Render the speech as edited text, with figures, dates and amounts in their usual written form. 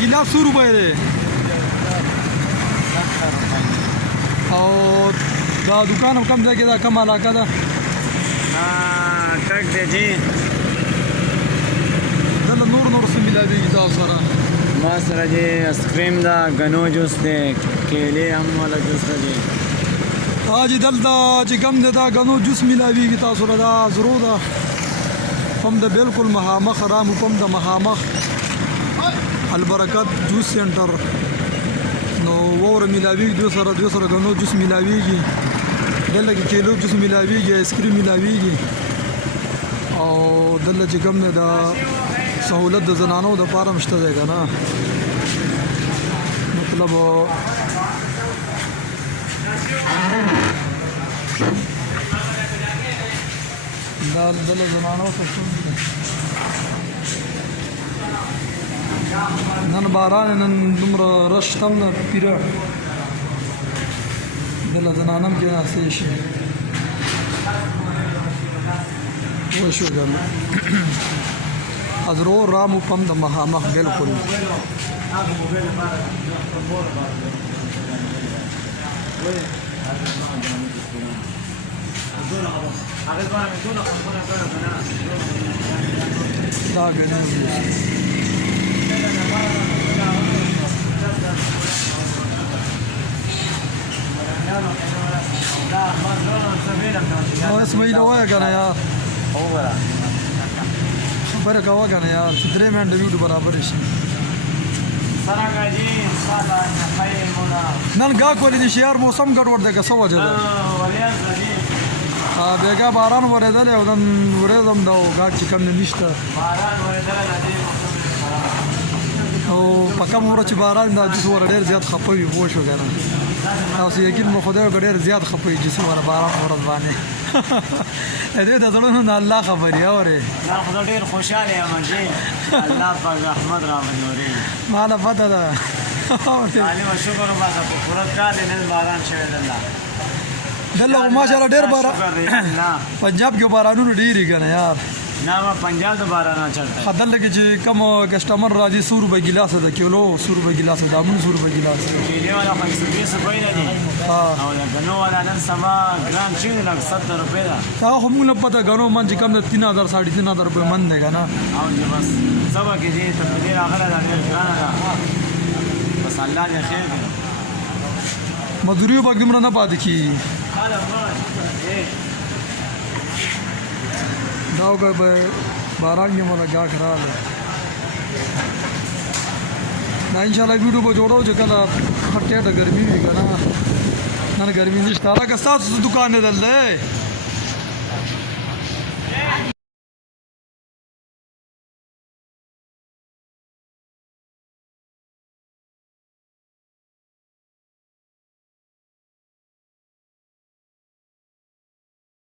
गिलास 100 रुपये دی او دا دکان کم ځای کې دا کم علاقه ده ټک دی جی دلته نور څه ملاویږي تاسو سره ما سره جی آیسکریم ده غنو جوس دی کیلې هم والا جوس ده جی حاجی دلته چې کم دی دا غنو جوس ملاویږي تاسو سره دا ضرور ده پم د بالکل مخامخ رامو پم د مخامخ البرکت جوس سنټر نو وره ملاویږي دوی سره غنو جوس ملاویږي دلته کې کیلو جوس ملاویږي آیسکریم ملاویږي او دلته چې کوم دا سہولت د زنانو د پاره مشته دی کنه مطلب دا دلته زنانو څه نن باران نن دومره رش تم نه پیره دلته زنانم کې ناسې شي وشو کنه ضرور رامو پم د مخامخ بالکل دا غنه اسماعیل وای کنه یار خبره کوا کنه یار 3 منټه ویډیو برابر شي څنګه جی ساده خیر مولا نن گا کولې دي شهر موسم ګډوډ ده که څه وجه ده ولیاس جی بیګا باران ورېدل او نن ورېدم دا گا چې کم نه نشته باران ورېدل جی او پکه مور چې باران دا جس ور ډېر زیات خپوي وو شو کنه تاسو یقین مو خدای ډېر زیات خپوي جس ور باران ورځ باندې دې د زړونو د الله خبري اوره لا خدای ډېر خوشاله یم جی الله پاک رحمت راوړي مالا پته ده تعالی شکر وباسه په پوره کال نن باران شوی الله دلته ماشاءالله ډېر باران پنجاب کې بارانونه ډېری کنه یار نه ما پنجاب د باران چلته خدل کې چې کوم کسٹمر راځي 100 روپے ګلاس ده کیلو 100 روپے ګلاس ده امون 100 روپے ګلاس کیلې والا 520 روپے دی او دا غنو والا نن سما ګرام چې لګ 70 روپے ده تا هم نه پته غنو من چې کم ده 3000 3500 روپے من ده کنه او چې بس سبا کې دې ته دې اخره ده ګران ده بس الله دې خیر کړي مزدوری به ګمره نه پاتې کی داو که به باران کې مونږ جا کراله دا ان شاء الله ویډیو به جوړو چې کله هټه ګرمي وي کنه نن ګرمي نشته راکه تاسو دکان نه دلته